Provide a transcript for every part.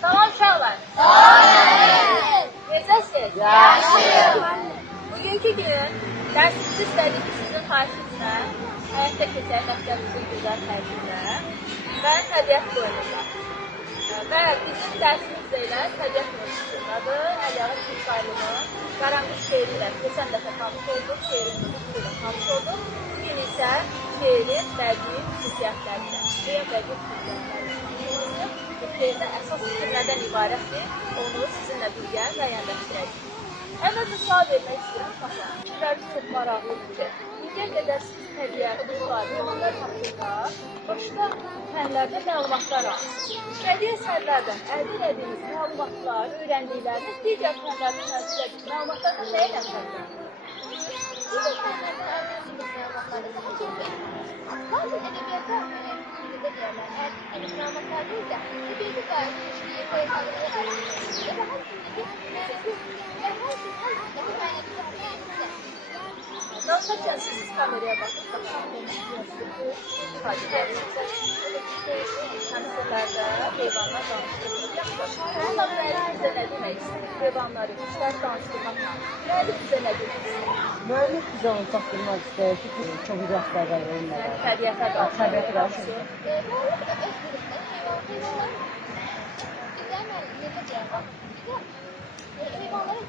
Salam uşaqlar. Salam. Necəsiniz? Yaxşı. Bugünkü gün dərsimizi istədik ki, sizin xahişinizlə həyatda keçən məktəbimizin gözəl tərcihlə və təbiət boyunca. Və bizim dərsimiz ilə təbiət mövzusundadır. Əliağa Türksaylının Qaranquş şeiri ilə keçən dəfə tanış olduq, şeirin mövzusu ilə tanış olduq. Bugün isə şeirin bədii xüsusiyyətləri və bədii xüsusiyyətləri şeirdə əsas fikirlərdən ibarətdir. Onu sizinlə birgə müəyyənləşdirəcəyik. Əvvəlcə sual vermək istəyirəm uşaqlar. Sizləriniz çox maraqlıdır ki, indiyə qədər siz təbiət, quşlar, heyvanlar haqqında başqa fənlərdə məlumatlar alırsınız. Bədii əsərlərdən əldə etdiyiniz məlumatlar, öyrəndikləriniz digər fənlərdən əldə etdiyiniz məlumatlardan nəyə nəzərdir? Digər fənlərdən əldə etdiyiniz məlumatlardan lakin ədəbiyyata deyirlər, əgər məlumatlar deyilsə, təbiəti qayıtı işləyir, poetalığı və Danışarkən siz kameraya baxıb, konserlərdə heyvanlar danışdırılır. Onlar bizə nə demək istəyir? Heyvanları, kuşları danışdırmaqla. Müəllif bizə nə demək istəyir? Müəllif bizə onu çatdırmaq istəyir ki, çox uzaqlarda olmalı. Təbiətə qarşı. Heyvanlara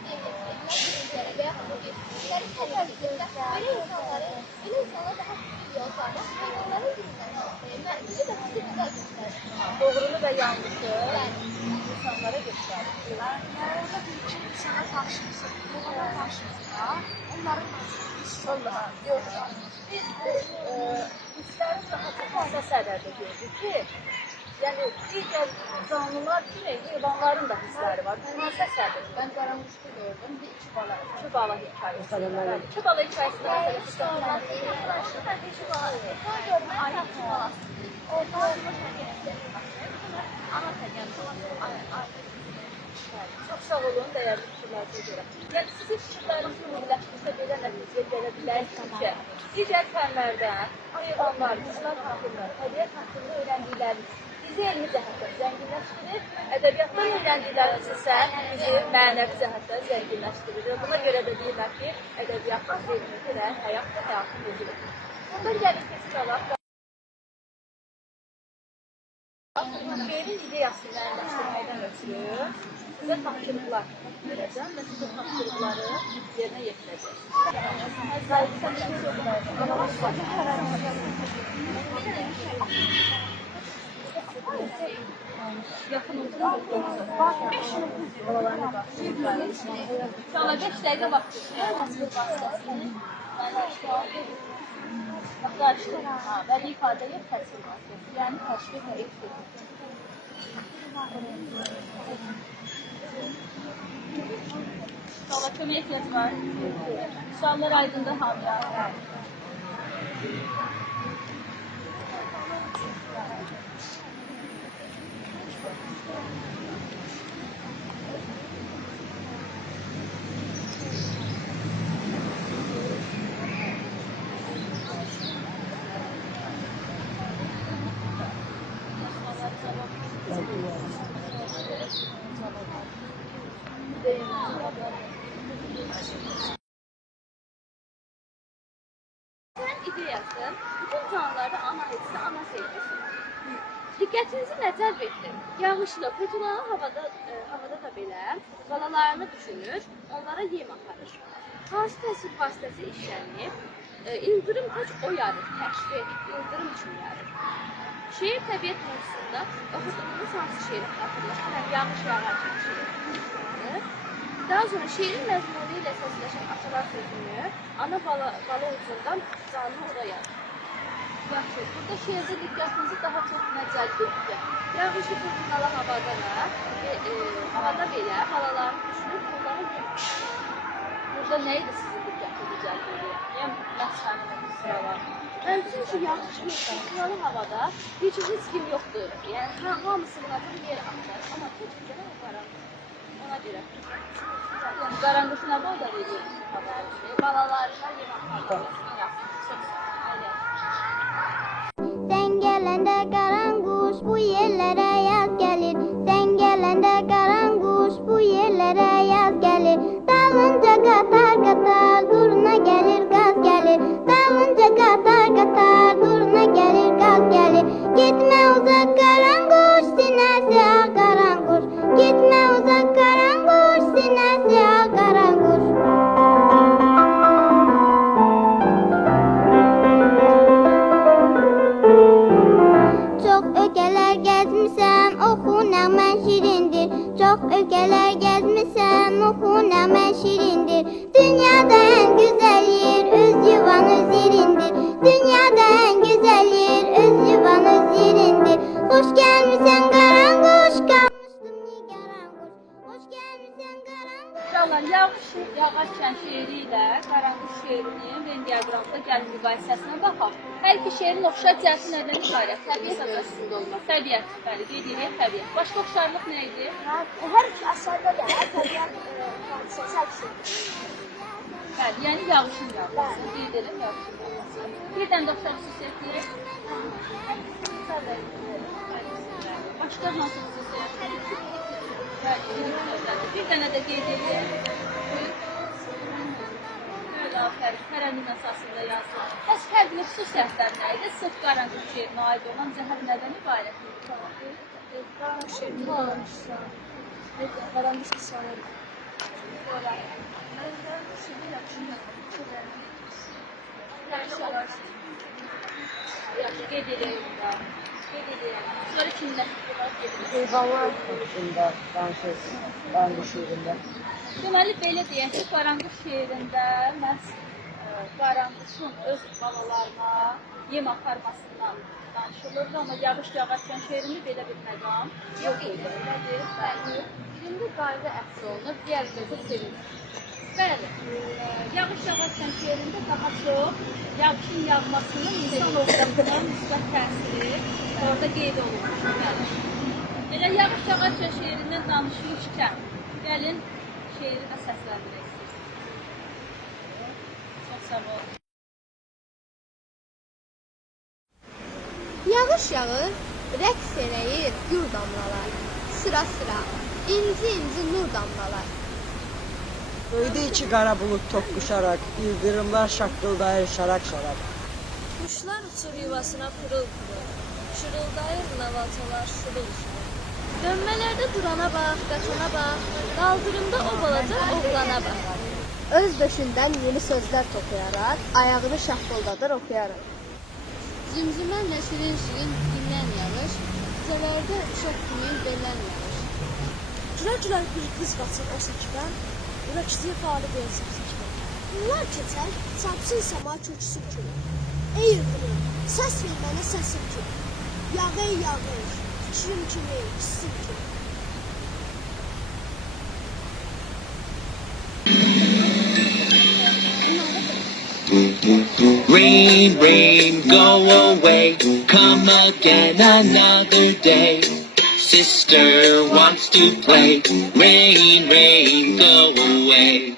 və yaxud belə insanları daha yoxlamaq, heyvanların dilindən bizi də bizi güzel göstərir. Doğrunu və yanlışı insanlara göstərir. Orada bir iki insana qarşımızda, onlara qarşımızda, onların qarşımızda. Yox, biz hisslərin daha çox əsas sədərdə gördük ki, yəni digər canlılar kimi heyvanların da hissləri var. Bu hansı əsərdir? Ben Qaranquşda gördüm, bir iki bala. İki bala hekayəsi. İki bala hekayəsində məsələ istəyirəm. İki bala. Sonra gördüm, ayı iki balası. Orada ana təbiyyatı Çox sağ olun, dəyərli fikirlərinizə görə. Yəni sizin fikirləriniz ümumiləşdirsə belə nəticəyə gələ bilər ki, digər fənlərdən heyvanlar, quşlar haqqında, təbiət haqqında öyrəndikləriniz bizi elmi cəhətdən zənginləşdirir, ədəbiyyatdan öyrəndikləriniz isə bizi mənəvi cəhətdən zənginləşdirir. Buna görə də deyirlər ki, ədəbiyyatın elmidir və həyatdır, həyatın özüdür. Bundan gəlin keçid alaq. Şeirin ideyasını müəyyənləşdirməkdən ötürü sizə tapşırıqlar verəcəm və siz o tapşırıqları yerinə yetirəcəksiniz. Yaxınımızda balalarına baxıyoruz. İnşallah 5 dəqiqə baxıyoruz. Tasvir vasitəsini. Bədii ifadə yox, təsvir vasitəsi. Yəni təşvir və eksir. İnşallah kömək ehtiyac var. Suallar aydındır hamıya. İdeyası bütün canlılarda ana hissi, ana sevgisi. Diqqətinizi nə cəlb etdi? Yağışlı, fırtınalı havada da belə balalarını düşünür, onlara yem aparır. Hansı təsvir vasitəsi işlənib? İldırım tək o yarır, təşvir, ildırım üçün yarır. Şeir təbiət mövzusunda oxuduğumuz hansı şeiri xatırlaşır? Həm yağış yağarkən şeir. Daha sonra şeirin məzmunu ilə səsləşən atalar sözünü ana bala ucundan canlı ora yazır. Yaxşı, burada şeirdə diqqətinizi daha çox nə cəlb etdi? Yağışı fırtınalı havada belə balalarını düşünüb onları yemiş. Burada nə idi sizin diqqətinizi cəlb edir? Yəni, məsələnin bir sıra var. Mən bizim ki, yağışlı fırtınalı havada heç kim yoxdur. Yəni, hamısı lazım yer axtar. Amma tək bir dənə o qaranlıq. Ona görə. Yəni, qaranlıq nə boyda verir? Balalarına yemək alır. Sen gelende karanguş bu yerlere yaz gelir. Sen gelende Gitme uzak karanguş, sinesi ağ karanguş. Gitme uzak karanguş, sinesi ağ karanguş. Çok ögeler gezmişəm, oxu nəğmən şirindir. Çok ögeler gezmişəm, oxu nəğmən şirindir. Dünyada en güzel yer, öz yuvan öz yerindir. Dünyada en güzel yer, öz yuvan öz yerindir. Hoş gelmişsən qaranquş, qalmışdım nigaranquş. Hoş gelmişsən qaranquş. Uşaqlar, yağarkən şeiri ilə Qaranquş şeirinin Venn diaqramda gəlin müqayisəsinə baxaq. Hər iki şeirin oxşar cəhəti nədən ibarət? Təbiət əsasında olmaq. Təbiət, bəli, qeyd edək təbiət. Başqa oxşarlıq nə idi? Hər iki əsərdə də təbiət hadisəsi əks etdirir. Bəli, yəni yağışın yağması. Qeyd edək yağışın yağması. Bir dənə də oxşar xüsusiyyət. Başqa hansı xüsusiyyət? Bir dənə də qeyd edək. Aferin, tərənnüm əsasında yazılır. Bəs fərqli xüsusiyyətlər nə idi? Sırf Qaranquş şeirinə aid olan cəhət nədən ibarət idi? Qaranquş şeirini qaranquşsa. Qaranquş qısaları. Yaxşı, qeyd edəyim də. Qeyd edəyim. Sonra kimdə? Heyvanlar konusunda danışırsın, Qaranquş şeirində. Deməli, belə deyək ki, Qaranquş şeirində məhz Qaranquşun öz balalarına yem aparmasından danışılırdı, amma yağış yağarkən şeirində belə bir məqam yox idi. Nədir? Bəli. Şimdi qayğı əks olunub, digər gözə sevilir. Bəli, yağış yağarkən şeirində daha çox yağışın yağmasının insan ovqatına müsbət təsiri orada qeyd olunmuş. Bəli. Elə yağış yağarkən şeirindən danışmışkən, gəlin şeiri də səsləndirək istəyirsiniz. Çox sağ olun. Yağış yağır, rəqs eləyir gür damlalar. Sıra sıra, inci inci nur damlalar. Öydə iki qara bulut toqquşaraq, ildırımlar şaqqıldayır şarak-şarak. Kuşlar uçur yuvasına pırıl pırıl, şırıldayır lavalçalar şırıl şırıl. Dönmelerde durana bak, qaçana bak, kaldırımda o balaca oğlana bak. Öz döşündən yeni sözlər toxuyaraq, ayağını şappıldadır oxuyaraq. Zümzümenle şirin şirin dinlen yağış, severde çok büyük belen yağış. Gülər-gülər bir qız qaçır o səkidən, ürəkçiliyi fali deyil səkidən. Bunlar keçər, çarpsın səma köksün kimi. Ey yuxulu, səs ver mənə səsin kimi. Yağır, yağır, fikrim kimi, hissim kimi. Rain, rain, go away, come again another day. Sister wants to play, rain, rain, go away.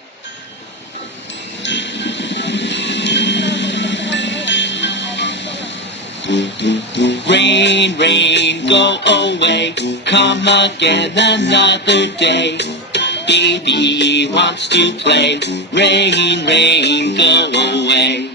Rain, rain, go away, come again another day. Baby wants to play, rain, rain, go away.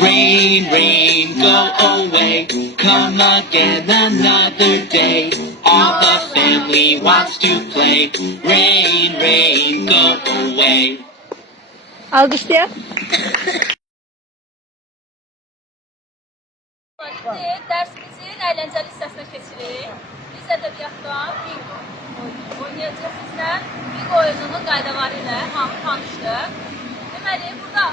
Rain, rain, go away, come again another day. All the family wants to play, rain, rain, go away. Alqışlayaq. Dərsimizin əyləncəli hissəsinə keçirik. Biz ədəbiyyatdan bingo oynayacağıq sizlə. Bingo oyununun qaydaları ilə hamı tanışdır. Deməli, burada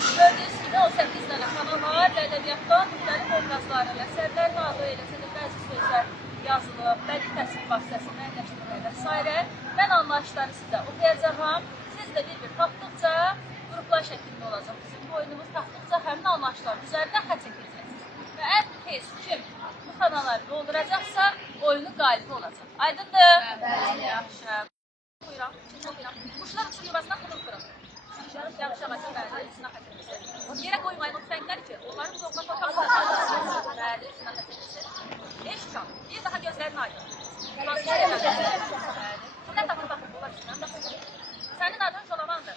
gördüyünüz kimi 18 dənə kanal var və ədəbiyyatdan müxtəlif obrazlarla, əsərlərlə adı eləsə də bəzi sözlər yazılıb, bədii təsvir vasitəsilə əyləşdirmək və s. Mən anlayışları sizə oxuyacağam. Siz də bir-bir tapdıqca qruplar şəklində olacaq. Bizim oyunumuz tapdıqca həmin anlayışların üzərindən xət çəkəcəksiniz. Və ən tez kim bu kanalları dolduracaqsa oyunun qalibi olacaq. Aydındır? Bəli. Yaxşı. Buyuram. Quşlar uçur yuvasına pırıl pırıl. Yağış ağacı bəli, üstünə xət çəkəcək. Yerə qoymayın o tüfənglər ki, onların doğma torpaqlarına bəli, üstünə xət çəkəcək. Eşkan, bir daha gözlərini aydın. Hansı şeylər? Bəli. Kimlər tapır baxın, onlar üstündən baxın. Sənin adın Jolamandır.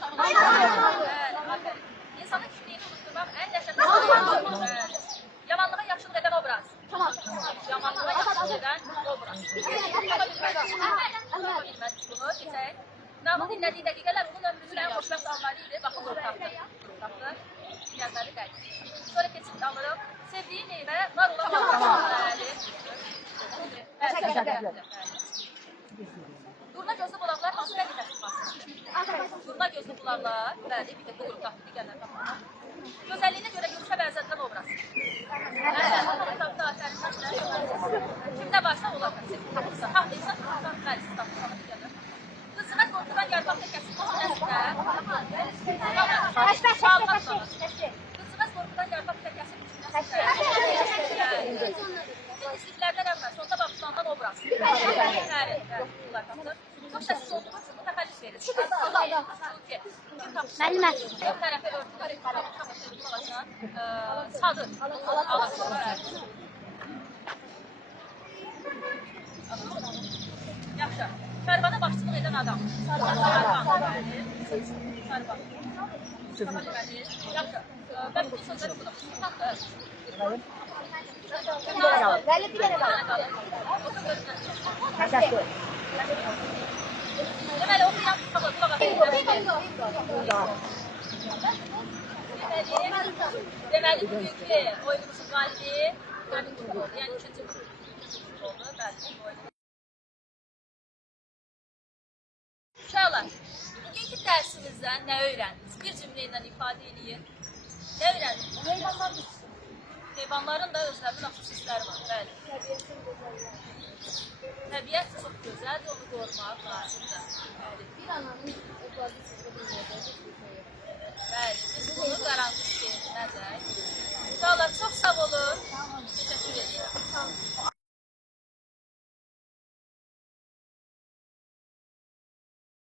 dinlədiyi dəqiqələr onun ömrünün ən xoşbəxt anları idi. Baxın, qurtaqdır. Yanları qəyd. Sonra keçib alırıq. Sevdiyi meyvə nar olan bəli. Durna gözlü bulaqlar hansı qədidə tutmasın? Durna gözlü bulaqlar, bəli, bir də bu qurtaqdır, digərlər tapmalar. Gözəlliyinə görə Yusufə bənzədilən obraz. Kimdə varsa onlar tapırsa. Haqlıysa, bəli, siz tapırsa. Qızına qorxudan yarpaqda kəsilməsi nəzində. Qızına qorxudan yarpaqda kəsilməsi nəzində. İstiklərdən əvvəl, sonda baxışlandan obraz. Bəli, bunlar tapılır. Çox səssiz olduğunuz üçün bu təxəllüs verir. Müəllimə. Yox tərəfə örtülər, çadır, alasın. Yaxşı. Şərvana başçılıq edən adam. Şərvan. Yaxşı. Mən bu sözləri oxudum. Bəli, bir dənə qalır. Təşəkkür. Deməli, oxuyan qulaq Deməli, bugünkü oyunumuzun qalibi Qəmin Qulaq oldu. Yəni, ikinci oldu. Bəli, uşaqlar, bugünkü dərsimizdən nə öyrəndiniz? Bir cümlə ilə ifadə edin. Nə öyrəndiniz? Heyvanların da özlərinin xüsusları var. Bəli. Təbiət çox gözəldir, onu qorumaq lazımdır. Bir ananın obrazı sizdə bilməyəcək. Bəli, biz bunu qaranlıq şeirinə də. Uşaqlar, çox sağ olun.